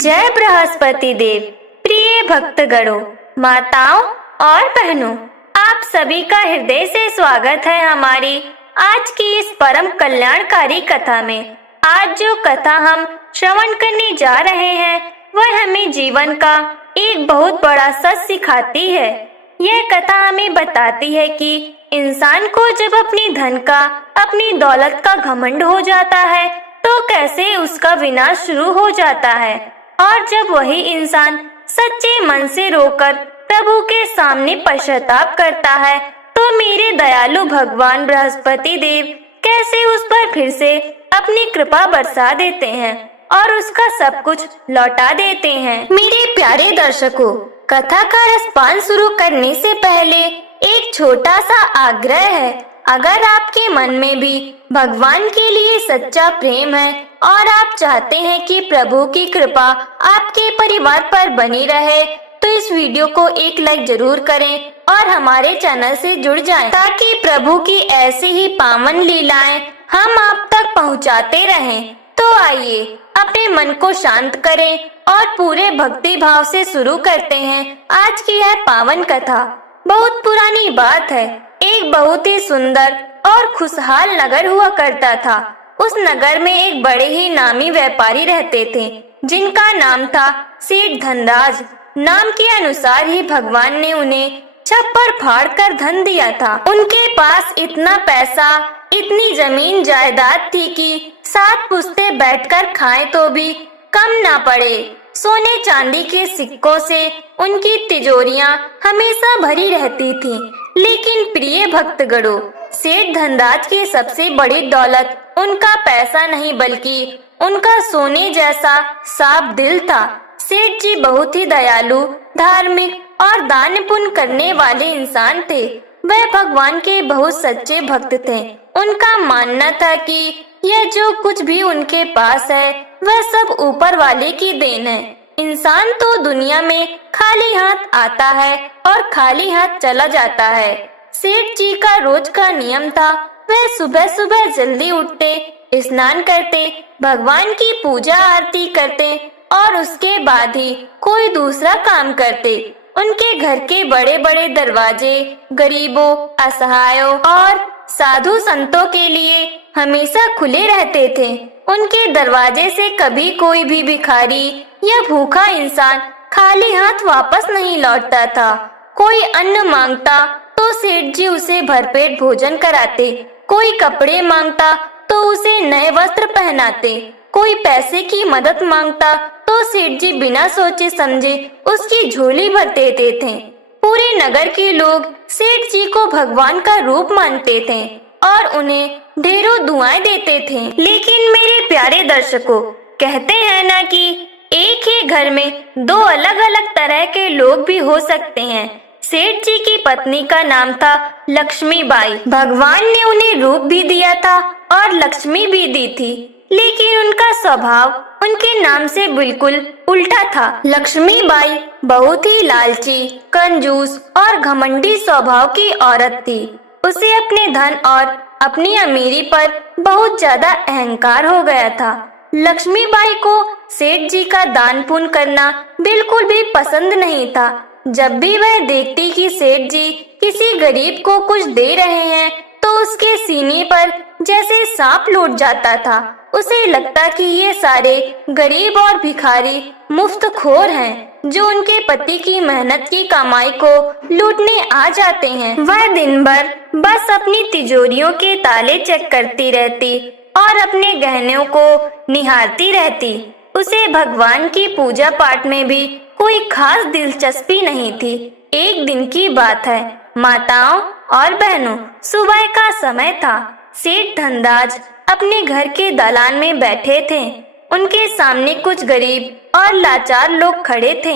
जय बृहस्पति देव। प्रिय भक्तगणों, माताओं और बहनों, आप सभी का हृदय से स्वागत है हमारी आज की इस परम कल्याणकारी कथा में। आज जो कथा हम श्रवण करने जा रहे हैं वह हमें जीवन का एक बहुत बड़ा सच सिखाती है। यह कथा हमें बताती है कि इंसान को जब अपनी धन का, अपनी दौलत का घमंड हो जाता है तो कैसे उसका विनाश शुरू हो जाता है, और जब वही इंसान सच्चे मन से रोकर प्रभु के सामने पश्चाताप करता है तो मेरे दयालु भगवान बृहस्पति देव कैसे उस पर फिर से अपनी कृपा बरसा देते हैं और उसका सब कुछ लौटा देते हैं। मेरे प्यारे दर्शकों, कथा का रसपान शुरू करने से पहले एक छोटा सा आग्रह है। अगर आपके मन में भी भगवान के लिए सच्चा प्रेम है और आप चाहते हैं कि प्रभु की कृपा आपके परिवार पर बनी रहे तो इस वीडियो को एक लाइक जरूर करें और हमारे चैनल से जुड़ जाएं, ताकि प्रभु की ऐसी ही पावन लीलाएं हम आप तक पहुंचाते रहें। तो आइए अपने मन को शांत करें और पूरे भक्ति भाव से शुरू करते हैं आज की यह पावन कथा। बहुत पुरानी बात है, एक बहुत ही सुंदर और खुशहाल नगर हुआ करता था। उस नगर में एक बड़े ही नामी व्यापारी रहते थे जिनका नाम था सेठ धनराज। नाम के अनुसार ही भगवान ने उन्हें छप्पर फाड़ कर धन दिया था। उनके पास इतना पैसा, इतनी जमीन जायदाद थी कि 7 पुश्ते बैठकर खाएं तो भी कम ना पड़े। सोने चांदी के सिक्कों से उनकी तिजोरियां हमेशा भरी रहती थीं। लेकिन प्रिय भक्तगणों, सेठ धनराज की सबसे बड़ी दौलत उनका पैसा नहीं बल्कि उनका सोने जैसा साफ दिल था। सेठ जी बहुत ही दयालु, धार्मिक और दान पुण्य करने वाले इंसान थे। वह भगवान के बहुत सच्चे भक्त थे। उनका मानना था कि यह जो कुछ भी उनके पास है वह सब ऊपर वाले की देन है। इंसान तो दुनिया में खाली हाथ आता है और खाली हाथ चला जाता है। सेठ जी का रोज का नियम था, वह सुबह सुबह जल्दी उठते, स्नान करते, भगवान की पूजा आरती करते और उसके बाद ही कोई दूसरा काम करते। उनके घर के बड़े बड़े दरवाजे गरीबों, असहायों और साधु संतों के लिए हमेशा खुले रहते थे। उनके दरवाजे से कभी कोई भी भिखारी या भूखा इंसान खाली हाथ वापस नहीं लौटता था। कोई अन्न मांगता तो सेठ जी उसे भरपेट भोजन कराते, कोई कपड़े मांगता तो उसे नए वस्त्र पहनाते, कोई पैसे की मदद मांगता तो सेठ जी बिना सोचे समझे उसकी झोली भर देते थे। पूरे नगर के लोग सेठ जी को भगवान का रूप मानते थे और उन्हें ढेरों दुआएं देते थे। लेकिन मेरे प्यारे दर्शकों, कहते हैं ना कि एक ही घर में 2 अलग अलग तरह के लोग भी हो सकते हैं। सेठ जी की पत्नी का नाम था लक्ष्मी बाई। भगवान ने उन्हें रूप भी दिया था और लक्ष्मी भी दी थी, लेकिन उनका स्वभाव उनके नाम से बिल्कुल उल्टा था। लक्ष्मी बाई बहुत ही लालची, कंजूस और घमंडी स्वभाव की औरत थी। उसे अपने धन और अपनी अमीरी पर बहुत ज्यादा अहंकार हो गया था। लक्ष्मी बाई को सेठ जी का दान पुण्य करना बिल्कुल भी पसंद नहीं था। जब भी वह देखती कि सेठ जी किसी गरीब को कुछ दे रहे हैं तो उसके सीने पर जैसे सांप लौट जाता था। उसे लगता कि ये सारे गरीब और भिखारी मुफ्तखोर हैं जो उनके पति की मेहनत की कमाई को लूटने आ जाते हैं। वह दिन भर बस अपनी तिजोरियों के ताले चेक करती रहती और अपने गहनों को निहारती रहती। उसे भगवान की पूजा पाठ में भी कोई खास दिलचस्पी नहीं थी। एक दिन की बात है, माताओं और बहनों, सुबह का समय था। सेठ धनराज अपने घर के दालान में बैठे थे। उनके सामने कुछ गरीब और लाचार लोग खड़े थे।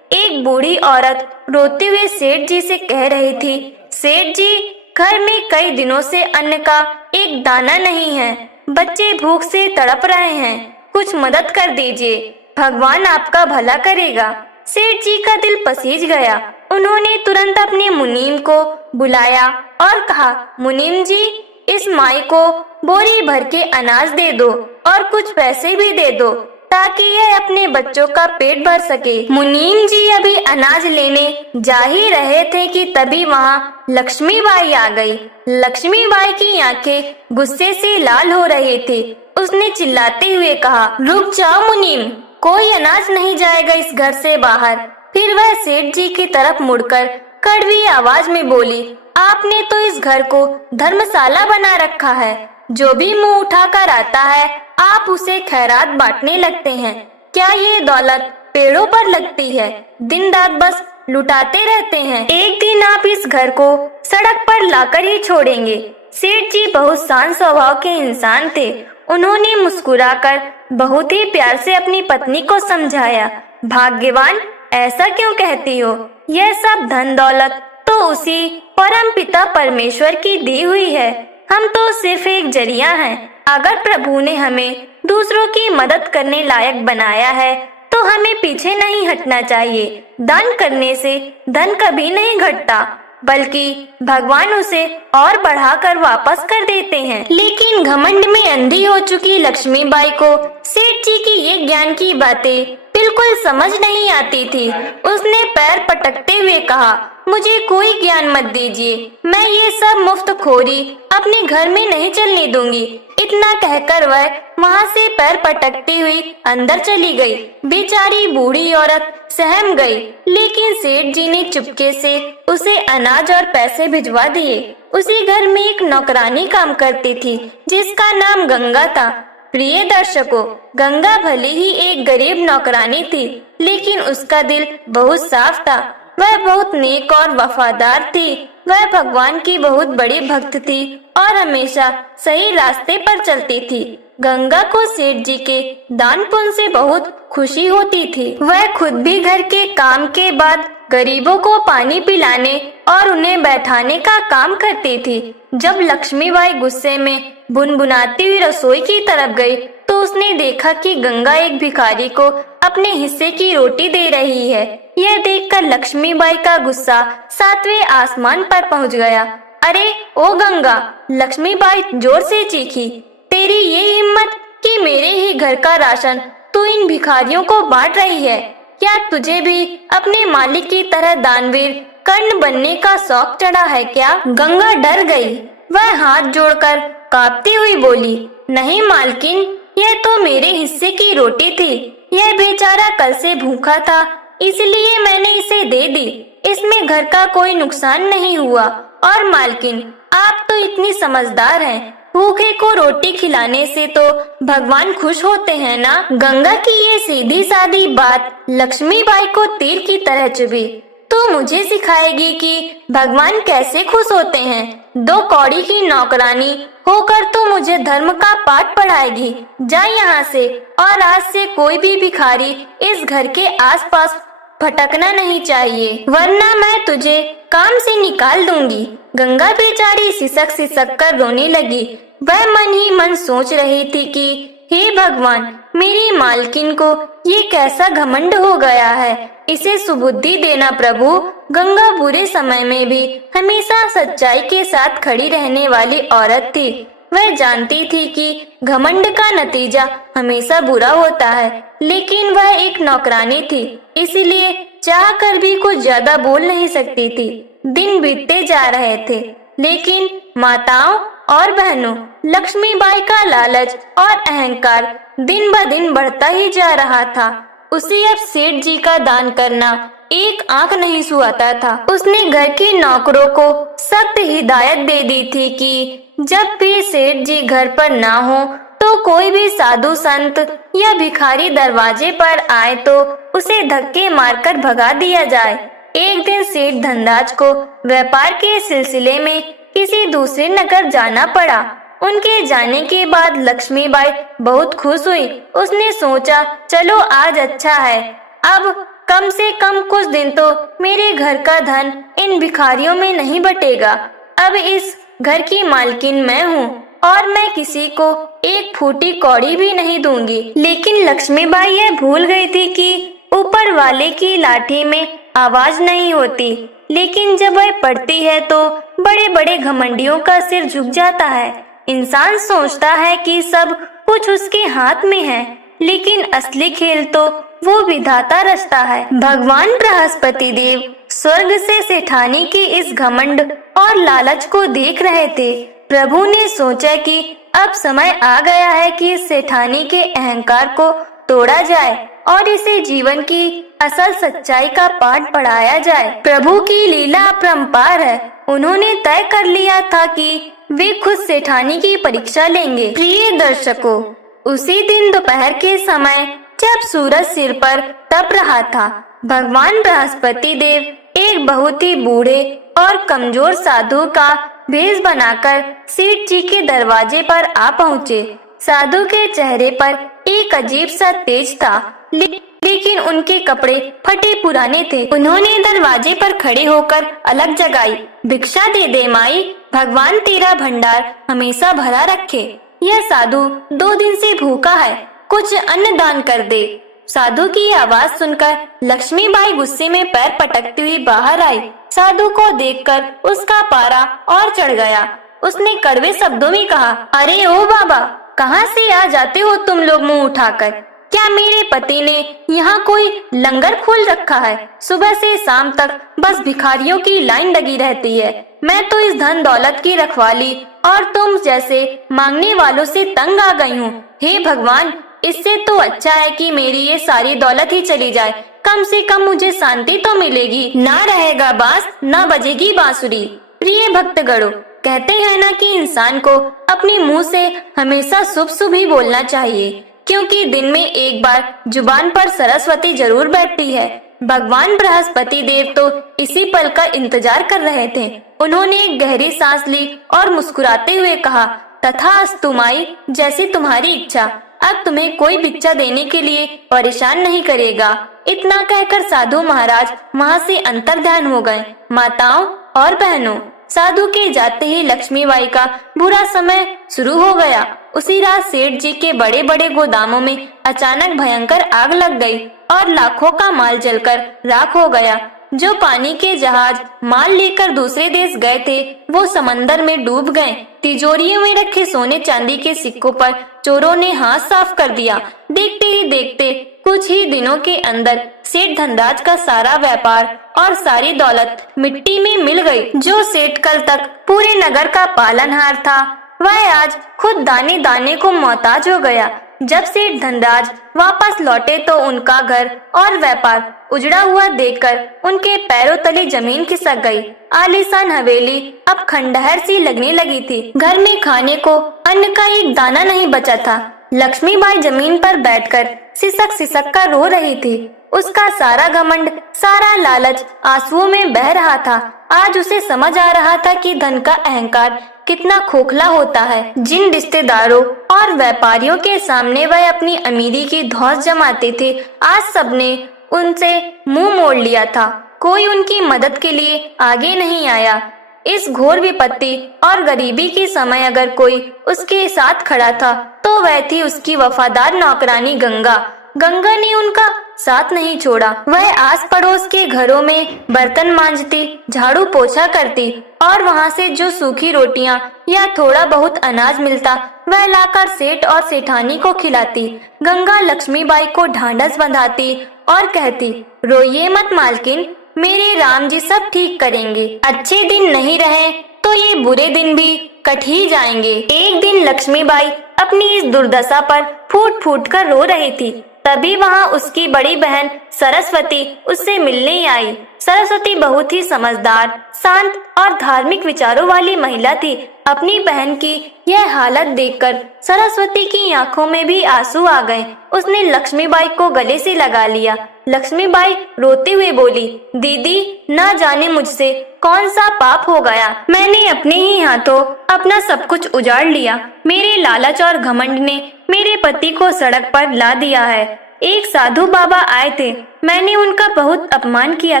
एक बूढ़ी औरत रोते हुए सेठ जी से कह रही थी, सेठ जी, घर में कई दिनों से अन्न का एक दाना नहीं है। बच्चे भूख से तड़प रहे हैं, कुछ मदद कर दीजिए, भगवान आपका भला करेगा। सेठ जी का दिल पसीज गया। उन्होंने तुरंत अपने मुनीम को बुलाया और कहा, मुनीम जी, इस माई को बोरी भर के अनाज दे दो और कुछ पैसे भी दे दो ताकि यह अपने बच्चों का पेट भर सके। मुनीम जी अभी अनाज लेने जा ही रहे थे कि तभी वहाँ लक्ष्मीबाई आ गई। लक्ष्मीबाई की आंखें गुस्से से लाल हो रही थी। उसने चिल्लाते हुए कहा, रुक जाओ मुनीम, कोई अनाज नहीं जाएगा इस घर से बाहर। फिर वह सेठ जी की तरफ मुड़कर कड़वी आवाज में बोली, आपने तो इस घर को धर्मशाला बना रखा है। जो भी मुंह उठाकर आता है आप उसे खैरात बांटने लगते हैं। क्या ये दौलत पेड़ों पर लगती है? दिन रात बस लुटाते रहते हैं। एक दिन आप इस घर को सड़क पर लाकर ही छोड़ेंगे। सेठ जी बहुत शांत स्वभाव के इंसान थे। उन्होंने मुस्कुराकर बहुत ही प्यार से अपनी पत्नी को समझाया, भाग्यवान, ऐसा क्यों कहती हो? यह सब धन दौलत तो उसी परम पिता परमेश्वर की दी हुई है। हम तो सिर्फ एक जरिया हैं। अगर प्रभु ने हमें दूसरों की मदद करने लायक बनाया है तो हमें पीछे नहीं हटना चाहिए। दान करने से धन कभी नहीं घटता, बल्कि भगवान उसे और बढ़ाकर वापस कर देते हैं। लेकिन घमंड में अंधी हो चुकी लक्ष्मीबाई को सेठ जी की ये ज्ञान की बातें बिल्कुल समझ नहीं आती थी। उसने पैर पटकते हुए कहा, मुझे कोई ज्ञान मत दीजिए, मैं ये सब मुफ्तखोरी अपने घर में नहीं चलने दूंगी। इतना कहकर वह वहाँ से पैर पटकती हुई अंदर चली गई। बेचारी बूढ़ी औरत सहम गई, लेकिन सेठ जी ने चुपके से उसे अनाज और पैसे भिजवा दिए। उसी घर में एक नौकरानी काम करती थी जिसका नाम गंगा था। प्रिय दर्शकों, गंगा भले ही एक गरीब नौकरानी थी, लेकिन उसका दिल बहुत साफ था। वह बहुत नेक और वफादार थी। वह भगवान की बहुत बड़ी भक्त थी और हमेशा सही रास्ते पर चलती थी। गंगा को सेठ जी के दान पुण्य से बहुत खुशी होती थी। वह खुद भी घर के काम के बाद गरीबों को पानी पिलाने और उन्हें बैठाने का काम करती थी। जब लक्ष्मीबाई गुस्से में बुनबुनाती हुई रसोई की तरफ गई तो उसने देखा कि गंगा एक भिखारी को अपने हिस्से की रोटी दे रही है। यह देखकर लक्ष्मीबाई का गुस्सा 7वें आसमान पर पहुंच गया। अरे ओ गंगा! लक्ष्मीबाई जोर से चीखी, तेरी ये हिम्मत कि मेरे ही घर का राशन तू इन भिखारियों को बांट रही है? क्या तुझे भी अपने मालिक की तरह दानवीर कर्ण बनने का शौक चढ़ा है क्या? गंगा डर गई। वह हाथ जोड़कर कांपती हुई बोली, नहीं मालकिन, यह तो मेरे हिस्से की रोटी थी। यह बेचारा कल से भूखा था, इसलिए मैंने इसे दे दी। इसमें घर का कोई नुकसान नहीं हुआ। और मालकिन, आप तो इतनी समझदार हैं, भूखे को रोटी खिलाने से तो भगवान खुश होते हैं ना? गंगा की ये सीधी सादी बात लक्ष्मीबाई को तीर की तरह चुभी। तो मुझे सिखाएगी कि भगवान कैसे खुश होते हैं? 2 कौड़ी की नौकरानी होकर तो मुझे धर्म का पाठ पढ़ाएगी। जा यहाँ से, और आज से कोई भी भिखारी इस घर के आसपास भटकना नहीं चाहिए, वरना मैं तुझे काम से निकाल दूंगी। गंगा बेचारी सिसक सिसक कर रोने लगी। वह मन ही मन सोच रही थी कि हे भगवान, मेरी मालकिन को ये कैसा घमंड हो गया है, इसे सुबुद्धि देना प्रभु। गंगा बुरे समय में भी हमेशा सच्चाई के साथ खड़ी रहने वाली औरत थी। वह जानती थी कि घमंड का नतीजा हमेशा बुरा होता है, लेकिन वह एक नौकरानी थी, इसलिए चाहकर भी कुछ ज्यादा बोल नहीं सकती थी। दिन बीतते जा रहे थे, लेकिन माताओं और बहनों, लक्ष्मीबाई का लालच और अहंकार दिन ब दिन बढ़ता ही जा रहा था। उसे अब सेठ जी का दान करना एक आंख नहीं सुहाता था। उसने घर के नौकरों को सख्त हिदायत दे दी थी कि जब भी सेठ जी घर पर ना हो तो कोई भी साधु संत या भिखारी दरवाजे पर आए तो उसे धक्के मारकर भगा दिया जाए। एक दिन सेठ धनराज को व्यापार के सिलसिले में किसी दूसरे नगर जाना पड़ा। उनके जाने के बाद लक्ष्मीबाई बहुत खुश हुई। उसने सोचा, चलो आज अच्छा है, अब कम से कम कुछ दिन तो मेरे घर का धन इन भिखारियों में नहीं बटेगा। अब इस घर की मालकिन मैं हूँ और मैं किसी को एक फूटी कौड़ी भी नहीं दूंगी। लेकिन लक्ष्मीबाई यह भूल गई थी कि ऊपर वाले की लाठी में आवाज नहीं होती, लेकिन जब वह पड़ती है तो बड़े बड़े घमंडियों का सिर झुक जाता है। इंसान सोचता है कि सब कुछ उसके हाथ में है, लेकिन असली खेल तो वो विधाता रचता है। भगवान बृहस्पति देव स्वर्ग से सेठानी के इस घमंड और लालच को देख रहे थे। प्रभु ने सोचा कि अब समय आ गया है कि इस सेठानी के अहंकार को तोड़ा जाए और इसे जीवन की असल सच्चाई का पाठ पढ़ाया जाए। प्रभु की लीला अपरंपार है। उन्होंने तय कर लिया था कि वे खुद सेठानी की परीक्षा लेंगे। प्रिय दर्शकों, उसी दिन दोपहर के समय जब सूरज सिर पर तप रहा था, भगवान बृहस्पति देव एक बहुत ही बूढ़े और कमजोर साधु का भेष बनाकर सेठ जी के दरवाजे पर आ पहुँचे। साधु के चेहरे पर एक अजीब सा तेज था, लेकिन उनके कपड़े फटे पुराने थे। उन्होंने दरवाजे पर खड़े होकर अलग जगाई। भिक्षा दे दे माई, भगवान तेरा भंडार हमेशा भरा रखे। यह साधु 2 दिन से भूखा है, कुछ अन्न दान कर दे। साधु की आवाज सुनकर लक्ष्मीबाई गुस्से में पैर पटकती हुई बाहर आई। साधु को देखकर उसका पारा और चढ़ गया। उसने कड़वे शब्दों में कहा, अरे ओ बाबा, कहाँ से आ जाते हो तुम लोग मुंह उठाकर? क्या मेरे पति ने यहाँ कोई लंगर खोल रखा है? सुबह से शाम तक बस भिखारियों की लाइन लगी रहती है। मैं तो इस धन दौलत की रखवाली और तुम जैसे मांगने वालों से तंग आ गई हूँ। हे भगवान, इससे तो अच्छा है कि मेरी ये सारी दौलत ही चली जाए। कम से कम मुझे शांति तो मिलेगी। ना रहेगा बांस, ना बजेगी बांसुरी। प्रिय भक्तगणों, कहते हैं ना कि इंसान को अपने मुंह से हमेशा शुभ शुभ ही बोलना चाहिए, क्योंकि दिन में एक बार जुबान पर सरस्वती जरूर बैठती है। भगवान बृहस्पति देव तो इसी पल का इंतजार कर रहे थे। उन्होंने एक गहरी सांस ली और मुस्कुराते हुए कहा, तथास्तु माई, जैसी तुम्हारी इच्छा। अब तुम्हें कोई भिक्षा देने के लिए परेशान नहीं करेगा। इतना कहकर साधु महाराज वहाँ से अंतर्ध्यान हो गए। माताओं और बहनों, साधु के जाते ही लक्ष्मीबाई का बुरा समय शुरू हो गया। उसी रात सेठ जी के बड़े बड़े गोदामों में अचानक भयंकर आग लग गई और लाखों का माल जलकर राख हो गया। जो पानी के जहाज माल लेकर दूसरे देश गए थे, वो समंदर में डूब गए। तिजोरियों में रखे सोने चांदी के सिक्कों पर चोरों ने हाथ साफ कर दिया। देखते ही देखते कुछ ही दिनों के अंदर सेठ धनराज का सारा व्यापार और सारी दौलत मिट्टी में मिल गई। जो सेठ कल तक पूरे नगर का पालनहार था, वह आज खुद दाने दाने को मोहताज हो गया। जब सेठ धनराज वापस लौटे तो उनका घर और व्यापार उजड़ा हुआ देखकर उनके पैरों तले जमीन खिसक गई। आलीशान हवेली अब खंडहर सी लगने लगी थी। घर में खाने को अन्न का एक दाना नहीं बचा था। लक्ष्मीबाई जमीन पर बैठकर सिसक सिसक कर रो रही थी। उसका सारा घमंड, सारा लालच आंसुओं में बह रहा था। आज उसे समझ आ रहा था कि धन का अहंकार कितना खोखला होता है। जिन रिश्तेदारों और व्यापारियों के सामने वह अपनी अमीरी की धौंस जमाते थे, आज सबने उनसे मुंह मोड़ लिया था। कोई उनकी मदद के लिए आगे नहीं आया। इस घोर विपत्ति और गरीबी के समय अगर कोई उसके साथ खड़ा था तो वह थी उसकी वफादार नौकरानी गंगा। गंगा ने उनका साथ नहीं छोड़ा। वह आस पड़ोस के घरों में बर्तन मांजती, झाड़ू पोछा करती और वहां से जो सूखी रोटियां या थोड़ा बहुत अनाज मिलता वह लाकर सेठ और सेठानी को खिलाती। गंगा लक्ष्मीबाई को ढांढस बंधाती और कहती, रोइए मत मालकिन, मेरे राम जी सब ठीक करेंगे। अच्छे दिन नहीं रहे तो ये बुरे दिन भी कट ही जाएंगे। एक दिन लक्ष्मीबाई अपनी इस दुर्दशा पर फूट फूट कर रो रही थी। तभी वहां उसकी बड़ी बहन सरस्वती उससे मिलने आई। सरस्वती बहुत ही समझदार, शांत और धार्मिक विचारों वाली महिला थी। अपनी बहन की यह हालत देखकर सरस्वती की आंखों में भी आंसू आ गए। उसने लक्ष्मीबाई को गले से लगा लिया। लक्ष्मीबाई रोते हुए बोली, दीदी, ना जाने मुझसे कौन सा पाप हो गया। मैंने अपने ही हाथों अपना सब कुछ उजाड़ लिया। मेरे लालच और घमंड ने मेरे पति को सड़क पर ला दिया है। एक साधु बाबा आए थे, मैंने उनका बहुत अपमान किया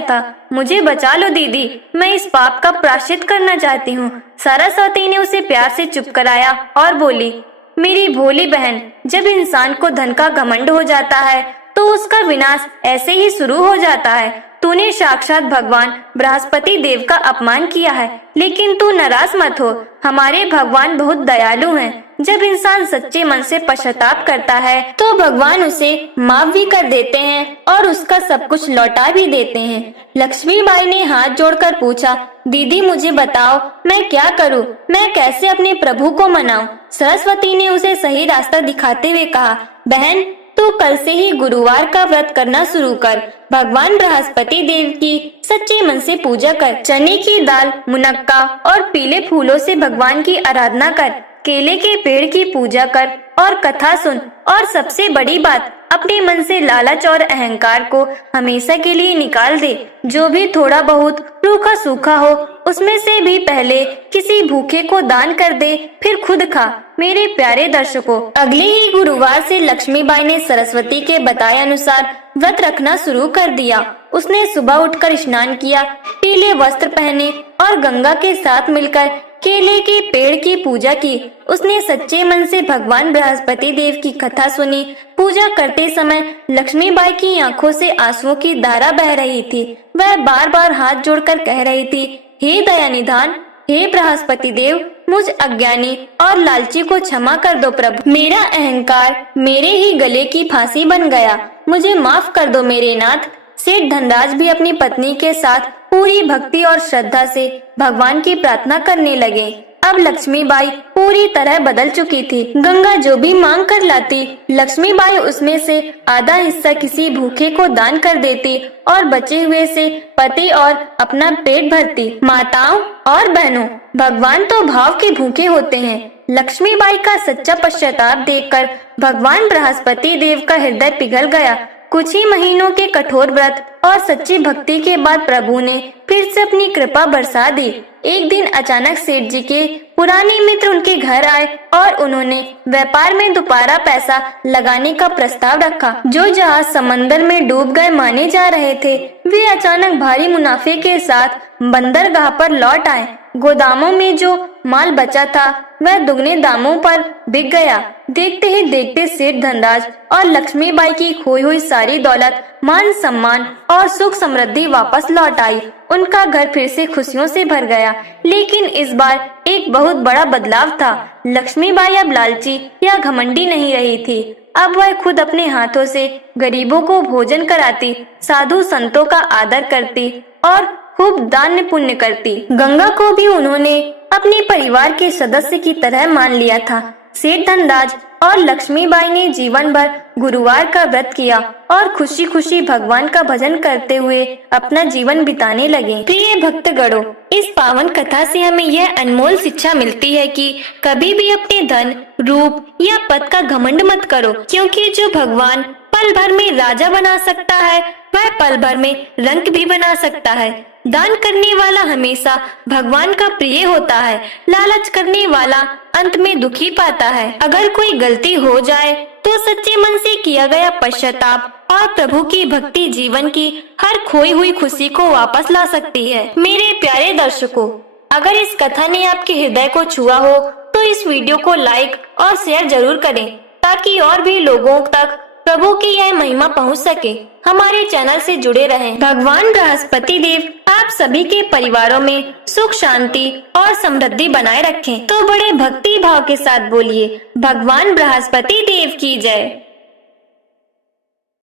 था। मुझे बचा लो दीदी, मैं इस पाप का प्रायश्चित करना चाहती हूँ। सरस्वती ने उसे प्यार से चुप कराया और बोली, मेरी भोली बहन, जब इंसान को धन का घमंड हो जाता है तो उसका विनाश ऐसे ही शुरू हो जाता है। तूने साक्षात भगवान बृहस्पति देव का अपमान किया है, लेकिन तू नाराज मत हो। हमारे भगवान बहुत दयालु हैं। जब इंसान सच्चे मन से पश्चाताप करता है तो भगवान उसे माफ भी कर देते हैं और उसका सब कुछ लौटा भी देते हैं। लक्ष्मीबाई ने हाथ जोड़कर पूछा, दीदी मुझे बताओ मैं क्या करूं? मैं कैसे अपने प्रभु को मनाऊं? सरस्वती ने उसे सही रास्ता दिखाते हुए कहा, बहन तू कल से ही गुरुवार का व्रत करना शुरू कर। भगवान बृहस्पति देव की सच्चे मन से पूजा कर। चने की दाल, मुनक्का और पीले फूलों से भगवान की आराधना कर। केले के पेड़ की पूजा कर और कथा सुन। और सबसे बड़ी बात, अपने मन से लालच और अहंकार को हमेशा के लिए निकाल दे। जो भी थोड़ा बहुत रूखा सूखा हो उसमें से भी पहले किसी भूखे को दान कर दे, फिर खुद खा। मेरे प्यारे दर्शकों, अगले ही गुरुवार से लक्ष्मीबाई ने सरस्वती के बताए अनुसार व्रत रखना शुरू कर दिया। उसने सुबह उठकर स्नान किया, पीले वस्त्र पहने और गंगा के साथ मिलकर केले के पेड़ की पूजा की। उसने सच्चे मन से भगवान बृहस्पति देव की कथा सुनी। पूजा करते समय लक्ष्मीबाई की आंखों से आंसुओं की धारा बह रही थी। वह बार बार हाथ जोड़कर कह रही थी, हे दयानिधान, हे बृहस्पति देव, मुझ अज्ञानी और लालची को क्षमा कर दो प्रभु। मेरा अहंकार मेरे ही गले की फांसी बन गया, मुझे माफ कर दो मेरे नाथ। सेठ धनराज भी अपनी पत्नी के साथ पूरी भक्ति और श्रद्धा से भगवान की प्रार्थना करने लगे। अब लक्ष्मीबाई पूरी तरह बदल चुकी थी। गंगा जो भी मांग कर लाती, लक्ष्मीबाई उसमें से आधा हिस्सा किसी भूखे को दान कर देती और बचे हुए से पति और अपना पेट भरती। माताओं और बहनों, भगवान तो भाव के भूखे होते हैं। लक्ष्मीबाई का सच्चा पश्चाताप देखकर भगवान बृहस्पति देव का हृदय पिघल गया। कुछ ही महीनों के कठोर व्रत और सच्ची भक्ति के बाद प्रभु ने फिर से अपनी कृपा बरसा दी। एक दिन अचानक सेठ जी के पुराने मित्र उनके घर आए और उन्होंने व्यापार में दोबारा पैसा लगाने का प्रस्ताव रखा। जो जहाज समंदर में डूब गए माने जा रहे थे, वे अचानक भारी मुनाफे के साथ बंदरगाह पर लौट आए। गोदामों में जो माल बचा था वह दुगने दामों पर बिक गया। देखते ही देखते सेठ धनराज और लक्ष्मीबाई की खोई हुई सारी दौलत, मान सम्मान और सुख समृद्धि वापस लौट आई। उनका घर फिर से खुशियों से भर गया। लेकिन इस बार एक बहुत बड़ा बदलाव था। लक्ष्मीबाई अब लालची या घमंडी नहीं रही थी। अब वह खुद अपने हाथों से गरीबों को भोजन कराती, साधु संतों का आदर करती और खूब दान पुण्य करती। गंगा को भी उन्होंने अपने परिवार के सदस्य की तरह मान लिया था। सेठ धनराज और लक्ष्मीबाई ने जीवन भर गुरुवार का व्रत किया और खुशी खुशी भगवान का भजन करते हुए अपना जीवन बिताने लगे। प्रिय भक्तगणों, इस पावन कथा से हमें यह अनमोल शिक्षा मिलती है कि कभी भी अपने धन, रूप या पद का घमंड मत करो, क्योंकि जो भगवान पल भर में राजा बना सकता है वह पल भर में रंक भी बना सकता है। दान करने वाला हमेशा भगवान का प्रिय होता है। लालच करने वाला अंत में दुखी पाता है। अगर कोई गलती हो जाए तो सच्चे मन से किया गया पश्चाताप और प्रभु की भक्ति जीवन की हर खोई हुई खुशी को वापस ला सकती है। मेरे प्यारे दर्शकों, अगर इस कथा ने आपके हृदय को छुआ हो तो इस वीडियो को लाइक और शेयर जरूर करें, ताकि और भी लोगों तक प्रभु की यह महिमा पहुंच सके। हमारे चैनल से जुड़े रहें। भगवान बृहस्पति देव आप सभी के परिवारों में सुख, शांति और समृद्धि बनाए रखें। तो बड़े भक्ति भाव के साथ बोलिए, भगवान बृहस्पति देव की जय।